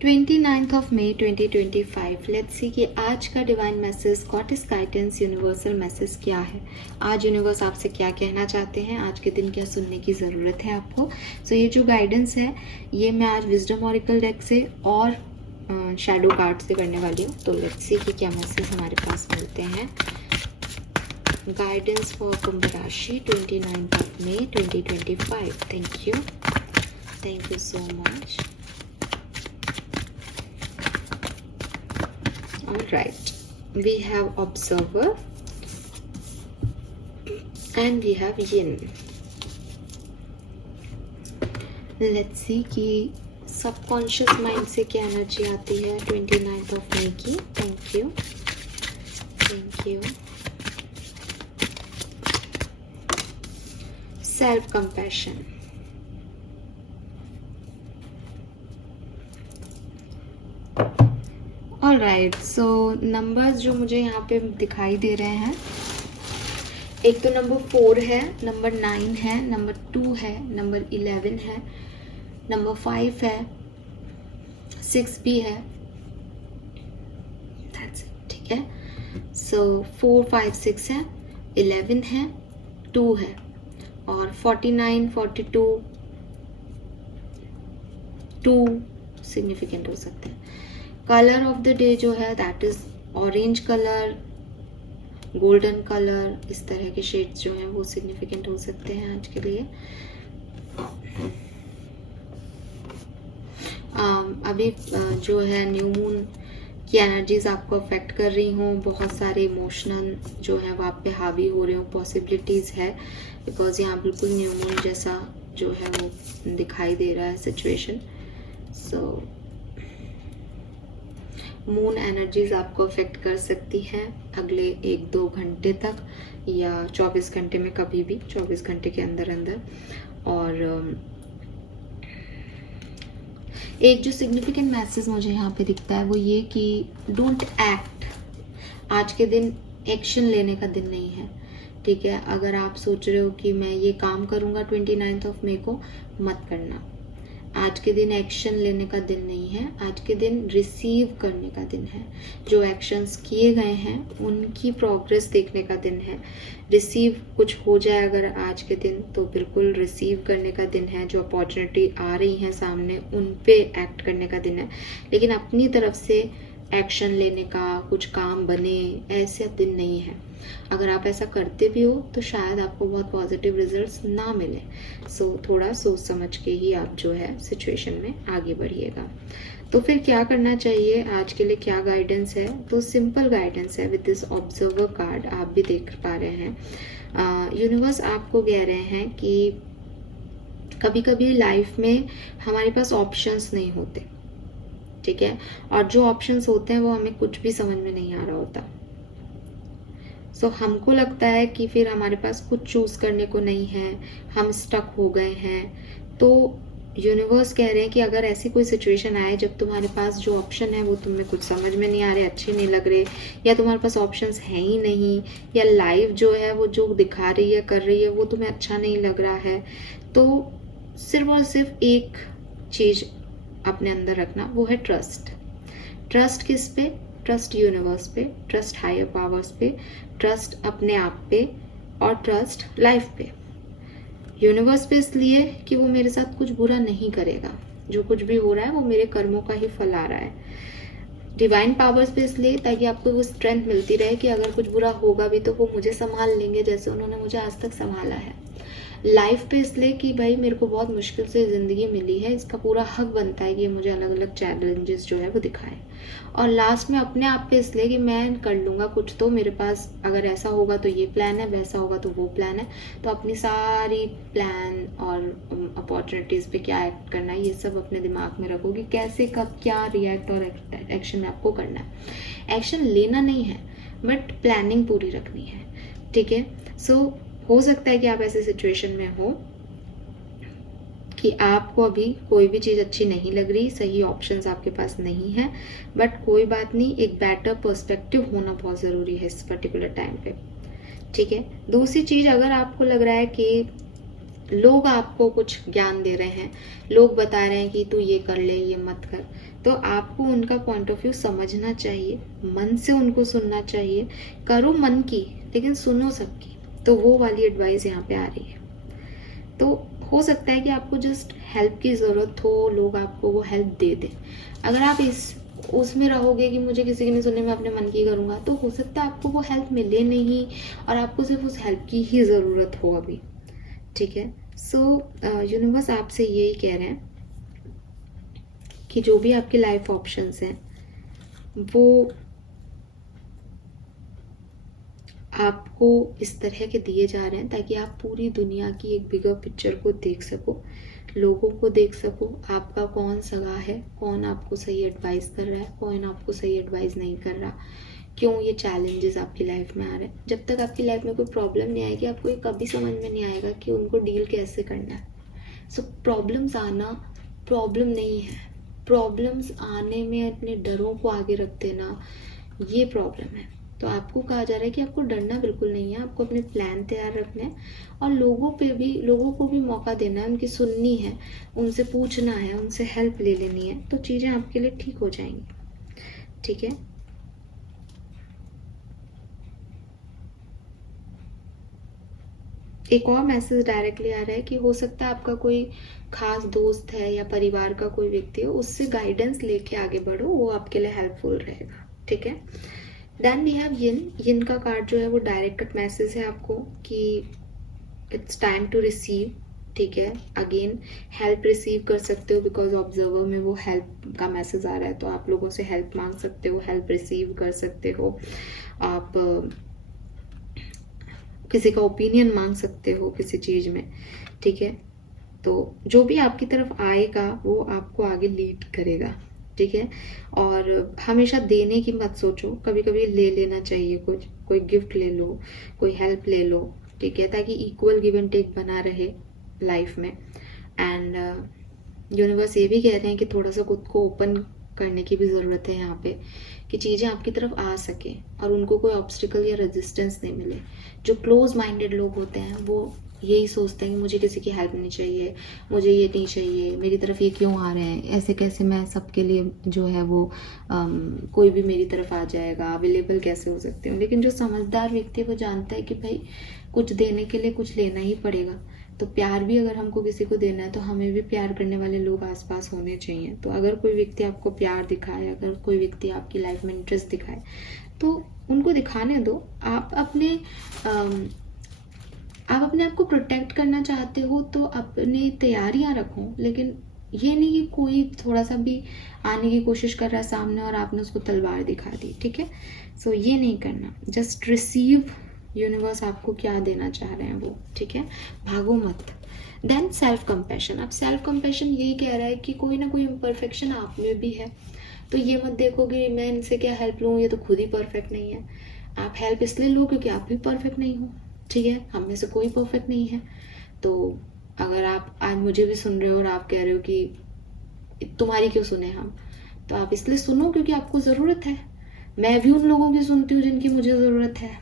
29th of May 2025। Let's see कि आज का divine message, goddess guidance, universal message क्या है। आज यूनिवर्स आपसे क्या कहना चाहते हैं, आज के दिन क्या सुनने की ज़रूरत है आपको। सो ये जो गाइडेंस है ये मैं आज विजडम ऑरिकल डेक से और शैडो कार्ड से करने वाली हूँ। तो लेट्स सी कि क्या मैसेज हमारे पास मिलते हैं। गाइडेंस फॉर कुंभ राशि 29th of May 2025। Thank you so much. Alright, we have observer and we have yin. Let's see कि सबकॉन्शियस माइंड से क्या एनर्जी आती है 29th of May की। Thank you. Self compassion. Alright, so numbers जो मुझे यहाँ पे दिखाई दे रहे हैं, एक तो नंबर 4 है, नंबर 9 है, नंबर 2 है, नंबर 11 है, नंबर 5 है, 6 भी है। That's it, ठीक है। सो 4 5 6 है, 11 है, 2 है और 49 42 2 सिग्निफिकेंट हो सकते हैं। कलर ऑफ द डे जो है that is orange colour, golden colour, इस तरह के शेड्स जो हैं वो सिग्निफिकेंट हो सकते हैं आज के लिए। अभी जो है न्यू मून की एनर्जीज आपको अफेक्ट कर रही हों, बहुत सारे इमोशनल जो है वो आप पे हावी हो रहे हो, पॉसिबिलिटीज़ है बिकॉज यहाँ बिल्कुल न्यू मून जैसा जो है वो दिखाई दे रहा है सिचुएशन। सो मून एनर्जीज आपको अफेक्ट कर सकती हैं अगले 1-2 घंटे तक या 24 घंटे में, कभी भी 24 घंटे के अंदर। और एक जो सिग्निफिकेंट मैसेज मुझे यहाँ पे दिखता है वो ये कि डोंट एक्ट। आज के दिन एक्शन लेने का दिन नहीं है, ठीक है। अगर आप सोच रहे हो कि मैं ये काम करूँगा 29th of May को, मत करना। आज के दिन एक्शन लेने का दिन नहीं है, आज के दिन रिसीव करने का दिन है। जो एक्शंस किए गए हैं उनकी प्रोग्रेस देखने का दिन है। रिसीव कुछ हो जाए अगर आज के दिन तो बिल्कुल रिसीव करने का दिन है। जो अपॉर्चुनिटी आ रही हैं सामने उन पे एक्ट करने का दिन है, लेकिन अपनी तरफ से एक्शन लेने का, कुछ काम बने, ऐसे दिन नहीं है। अगर आप ऐसा करते भी हो तो शायद आपको बहुत पॉजिटिव रिजल्ट्स ना मिले। सो थोड़ा सोच समझ के ही आप जो है सिचुएशन में आगे बढ़िएगा। तो फिर क्या करना चाहिए, आज के लिए क्या गाइडेंस है? तो सिंपल गाइडेंस है विद दिस ऑब्जर्वर कार्ड, आप भी देख पा रहे हैं। यूनिवर्स आपको कह रहे हैं कि कभी कभी लाइफ में हमारे पास ऑप्शंस नहीं होते, ठीक है, और जो ऑप्शंस होते हैं वो हमें कुछ भी समझ में नहीं आ रहा होता। सो हमको लगता है कि फिर हमारे पास कुछ चूज करने को नहीं है, हम स्टक हो गए हैं। तो यूनिवर्स कह रहे हैं कि अगर ऐसी कोई सिचुएशन आए जब तुम्हारे पास जो ऑप्शन है वो तुम्हें कुछ समझ में नहीं आ रहे, अच्छे नहीं लग रहे, या तुम्हारे पास ऑप्शंस है ही नहीं, या लाइफ जो है वो जो दिखा रही है कर रही है वो तुम्हें अच्छा नहीं लग रहा है, तो सिर्फ और सिर्फ एक चीज अपने अंदर रखना, वो है ट्रस्ट। ट्रस्ट किस पे? ट्रस्ट यूनिवर्स पे, ट्रस्ट हायर पावर्स पे, ट्रस्ट अपने आप पे और ट्रस्ट लाइफ पे। यूनिवर्स पे इसलिए कि वो मेरे साथ कुछ बुरा नहीं करेगा, जो कुछ भी हो रहा है वो मेरे कर्मों का ही फल आ रहा है। डिवाइन पावर्स पे इसलिए ताकि आपको वो स्ट्रेंथ मिलती रहे कि अगर कुछ बुरा होगा भी तो वो मुझे संभाल लेंगे जैसे उन्होंने मुझे आज तक संभाला है। लाइफ पे इसलिए कि भाई मेरे को बहुत मुश्किल से ज़िंदगी मिली है, इसका पूरा हक बनता है कि ये मुझे अलग अलग चैलेंजेस जो है वो दिखाए। और लास्ट में अपने आप पे इसलिए कि मैं कर लूँगा कुछ, तो मेरे पास अगर ऐसा होगा तो ये प्लान है, वैसा होगा तो वो प्लान है। तो अपनी सारी प्लान और अपॉर्चुनिटीज़ पे क्या एक्ट करना है ये सब अपने दिमाग में रखो कि कैसे कब क्या रिएक्ट और एक्शन आपको करना है। एक्शन लेना नहीं है बट प्लानिंग पूरी रखनी है, ठीक है। सो हो सकता है कि आप ऐसे सिचुएशन में हो कि आपको अभी कोई भी चीज़ अच्छी नहीं लग रही, सही ऑप्शंस आपके पास नहीं है, बट कोई बात नहीं, एक बेटर पर्सपेक्टिव होना बहुत ज़रूरी है इस पर्टिकुलर टाइम पे, ठीक है। दूसरी चीज़, अगर आपको लग रहा है कि लोग आपको कुछ ज्ञान दे रहे हैं, लोग बता रहे हैं कि तू ये कर ले, ये मत कर, तो आपको उनका पॉइंट ऑफ व्यू समझना चाहिए, मन से उनको सुनना चाहिए। करो मन की, लेकिन सुनो सबकी। तो वो वाली एडवाइस यहाँ पे आ रही है। तो हो सकता है कि आपको जस्ट हेल्प की ज़रूरत हो, लोग आपको वो हेल्प दे दें। अगर आप उसमें रहोगे कि मुझे किसी की नहीं सुननी, मैं अपने मन की करूँगा, तो हो सकता है आपको वो हेल्प मिले नहीं और आपको सिर्फ उस हेल्प की ही ज़रूरत हो अभी। ठीक है। सो यूनिवर्स आपसे यही कह रहे हैं कि जो भी आपके लाइफ ऑप्शंस हैं वो आपको इस तरह के दिए जा रहे हैं ताकि आप पूरी दुनिया की एक बिगर पिक्चर को देख सको, लोगों को देख सको, आपका कौन सगा है, कौन आपको सही एडवाइस कर रहा है, कौन आपको सही एडवाइस नहीं कर रहा, क्यों ये चैलेंजेस आपकी लाइफ में आ रहे हैं। जब तक आपकी लाइफ में कोई प्रॉब्लम नहीं आएगी, आपको ये कभी समझ में नहीं आएगा कि उनको डील कैसे करना है। सो प्रॉब्लम्स आना प्रॉब्लम नहीं है, प्रॉब्लम्स आने में अपने डरों को आगे रख देना, ये प्रॉब्लम है। तो आपको कहा जा रहा है कि आपको डरना बिल्कुल नहीं है, आपको अपने प्लान तैयार रखने हैं और लोगों को भी मौका देना है, उनकी सुननी है, उनसे पूछना है, उनसे हेल्प ले लेनी है, तो चीज़ें आपके लिए ठीक हो जाएंगी। ठीक है। एक और मैसेज डायरेक्टली आ रहा है कि हो सकता है आपका कोई खास दोस्त है या परिवार का कोई व्यक्ति हो, उससे गाइडेंस लेके आगे बढ़ो, वो आपके लिए हेल्पफुल रहेगा। ठीक है। देन वी हैव यिन का कार्ड जो है वो डायरेक्ट कट मैसेज है आपको कि इट्स टाइम टू रिसीव। ठीक है। अगेन हेल्प रिसीव कर सकते हो बिकॉज ऑब्जर्वर में वो हेल्प का मैसेज आ रहा है, तो आप लोगों से हेल्प मांग सकते हो, हेल्प रिसीव कर सकते हो, आप किसी का ओपिनियन मांग सकते हो किसी चीज़ में। ठीक है। तो जो भी आपकी तरफ आएगा वो आपको आगे लीड करेगा। ठीक है। और हमेशा देने की मत सोचो, कभी कभी ले लेना चाहिए, कुछ कोई गिफ्ट ले लो, कोई हेल्प ले लो। ठीक है। ताकि इक्वल गिव एंड टेक बना रहे लाइफ में। एंड यूनिवर्स ये भी कह रहे हैं कि थोड़ा सा खुद को ओपन करने की भी ज़रूरत है यहाँ पे, कि चीज़ें आपकी तरफ आ सके और उनको कोई ऑब्स्टिकल या रेजिस्टेंस नहीं मिले। जो क्लोज माइंडेड लोग होते हैं वो यही सोचते हैं कि मुझे किसी की हेल्प नहीं चाहिए, मुझे ये नहीं चाहिए, मेरी तरफ ये क्यों आ रहे हैं, ऐसे कैसे मैं सबके लिए जो है वो कोई भी मेरी तरफ आ जाएगा, अवेलेबल कैसे हो सकती हूँ। लेकिन जो समझदार व्यक्ति है वो जानता है कि भाई कुछ देने के लिए कुछ लेना ही पड़ेगा। तो प्यार भी अगर हमको किसी को देना है तो हमें भी प्यार करने वाले लोग आसपास होने चाहिए। तो अगर कोई व्यक्ति आपको प्यार दिखाए, अगर कोई व्यक्ति आपकी लाइफ में इंटरेस्ट दिखाए, तो उनको दिखाने दो। आप अपने आप को प्रोटेक्ट करना चाहते हो तो अपनी तैयारियां रखो, लेकिन ये नहीं कि कोई थोड़ा सा भी आने की कोशिश कर रहा है सामने और आपने उसको तलवार दिखा दी। ठीक है। सो ये नहीं करना, जस्ट रिसीव यूनिवर्स आपको क्या देना चाह रहे हैं वो। ठीक है। भागो मत। Then self compassion. अब सेल्फ कंपैशन यही कह रहा है कि कोई ना कोई इम्परफेक्शन आप में भी है, तो ये मत देखो कि मैं इनसे क्या हेल्प लूँ, ये तो खुद ही परफेक्ट नहीं है। आप हेल्प इसलिए लो क्योंकि आप भी परफेक्ट नहीं हो। ठीक है। हम में से कोई परफेक्ट नहीं है। तो अगर आप आज मुझे भी सुन रहे हो और आप कह रहे हो कि तुम्हारी क्यों सुने हम, तो आप इसलिए सुनो क्योंकि आपको ज़रूरत है। मैं भी उन लोगों की सुनती हूँ जिनकी मुझे ज़रूरत है।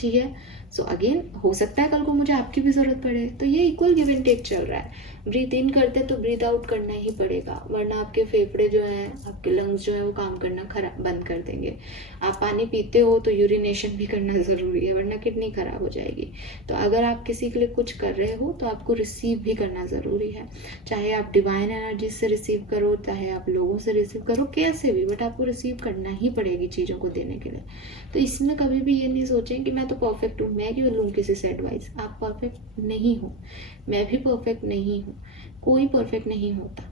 ठीक है। सो अगेन हो सकता है कल को मुझे आपकी भी ज़रूरत पड़े, तो ये इक्वल गिव एंड टेक चल रहा है। ब्रीथ इन करते तो ब्रीथ आउट करना ही पड़ेगा, वरना आपके फेफड़े जो हैं, आपके लंग्स जो हैं वो काम करना खराब बंद कर देंगे। आप पानी पीते हो तो यूरिनेशन भी करना ज़रूरी है, वरना किडनी खराब हो जाएगी। तो अगर आप किसी के लिए कुछ कर रहे हो तो आपको रिसीव भी करना ज़रूरी है, चाहे आप डिवाइन एनर्जी से रिसीव करो, चाहे आप लोगों से रिसीव करो, कैसे भी, बट आपको रिसीव करना ही पड़ेगी चीज़ों को देने के लिए। तो इसमें कभी भी ये नहीं सोचें कि मैं तो परफेक्ट हूँ, मैं क्यों लूँ किसी से एडवाइस। आप परफेक्ट नहीं हो, मैं भी परफेक्ट नहीं हूँ, कोई परफेक्ट नहीं होता।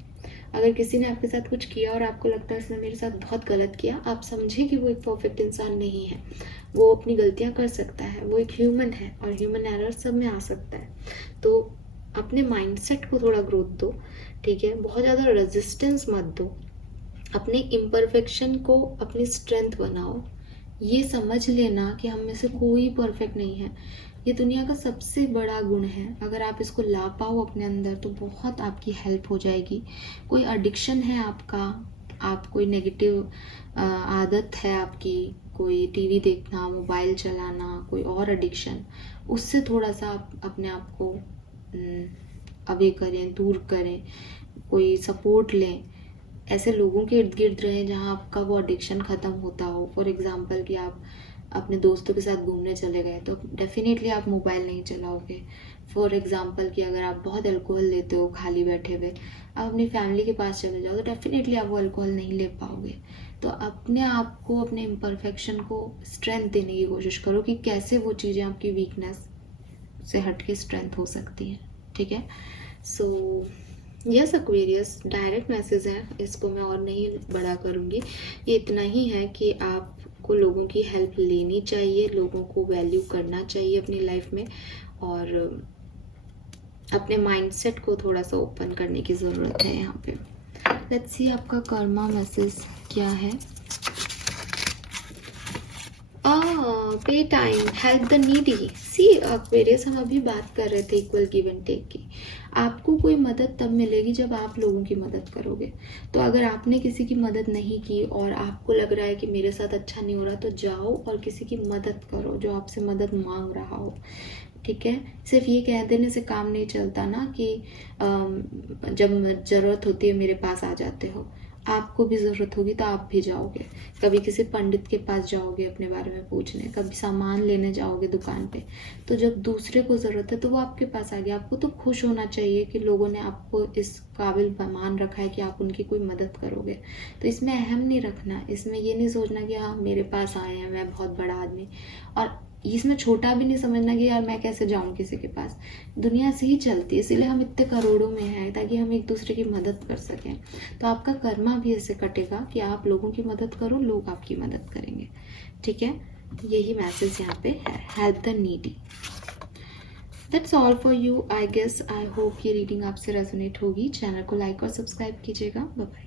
अगर किसी ने आपके साथ कुछ किया और आपको लगता है इसने मेरे साथ बहुत गलत किया, आप समझे कि वो एक परफेक्ट इंसान नहीं है, वो अपनी गलतियाँ कर सकता है, वो एक ह्यूमन है और ह्यूमन एरर सब में आ सकता है। तो अपने माइंडसेट को थोड़ा ग्रोथ दो। ठीक है। बहुत ज़्यादा रेजिस्टेंस मत दो, अपने इम्परफेक्शन को अपनी स्ट्रेंथ बनाओ। ये समझ लेना कि हम में से कोई परफेक्ट नहीं है, ये दुनिया का सबसे बड़ा गुण है। अगर आप इसको ला पाओ अपने अंदर तो बहुत आपकी हेल्प हो जाएगी। कोई एडिक्शन है आपका, आप कोई नेगेटिव आदत है आपकी, कोई टीवी देखना, मोबाइल चलाना, कोई और एडिक्शन, उससे थोड़ा सा आप अपने आप को अवे करें, दूर करें, कोई सपोर्ट लें, ऐसे लोगों के इर्द गिर्द रहें जहाँ आपका वो एडिक्शन ख़त्म होता हो। फॉर एग्ज़ाम्पल कि आप अपने दोस्तों के साथ घूमने चले गए तो डेफिनेटली आप मोबाइल नहीं चलाओगे। फॉर एग्ज़ाम्पल कि अगर आप बहुत अल्कोहल लेते हो खाली बैठे हुए, आप अपनी फैमिली के पास चले जाओ तो डेफिनेटली आप वो अल्कोहल नहीं ले पाओगे। तो अपने आप को, अपने इम्परफेक्शन को स्ट्रेंथ देने की कोशिश करो कि कैसे वो चीज़ें आपकी वीकनेस से हट के स्ट्रेंथ हो सकती हैं। ठीक है, so yes Aquarius, direct message है, इसको मैं और नहीं बड़ा करूँगी। ये इतना ही है कि आपको लोगों की हेल्प लेनी चाहिए, लोगों को वैल्यू करना चाहिए अपनी लाइफ में, और अपने माइंडसेट को थोड़ा सा ओपन करने की ज़रूरत है यहाँ पे। लेट्स सी आपका कर्मा मैसेज क्या है। Pay time, help the needy. See Aquarius, हम अभी बात कर रहे थे इक्वल गिव एंड टेक की। आपको कोई मदद तब मिलेगी जब आप लोगों की मदद करोगे। तो अगर आपने किसी की मदद नहीं की और आपको लग रहा है कि मेरे साथ अच्छा नहीं हो रहा, तो जाओ और किसी की मदद करो जो आपसे मदद मांग रहा हो। ठीक है, सिर्फ ये कह देने से काम नहीं चलता ना कि जब ज़रूरत होती है मेरे पास आ जाते हो। आपको भी ज़रूरत होगी तो आप भी जाओगे, कभी किसी पंडित के पास जाओगे अपने बारे में पूछने, कभी सामान लेने जाओगे दुकान पे। तो जब दूसरे को ज़रूरत है तो वो आपके पास आ गया। आपको तो खुश होना चाहिए कि लोगों ने आपको इस काबिल मान रखा है कि आप उनकी कोई मदद करोगे। तो इसमें अहम नहीं रखना, इसमें ये नहीं सोचना कि हाँ मेरे पास आए हैं, मैं बहुत बड़ा आदमी, और इसमें छोटा भी नहीं समझना कि यार मैं कैसे जाऊं किसी के पास। दुनिया से ही चलती है, इसीलिए हम इतने करोड़ों में हैं ताकि हम एक दूसरे की मदद कर सकें। तो आपका कर्मा भी ऐसे कटेगा कि आप लोगों की मदद करो, लोग आपकी मदद करेंगे। ठीक है, यही मैसेज यहाँ पे है, help the needy. That's all for you I guess. I hope ये रीडिंग आपसे रेजोनेट होगी। चैनल को लाइक और सब्सक्राइब कीजिएगा। Bye bye.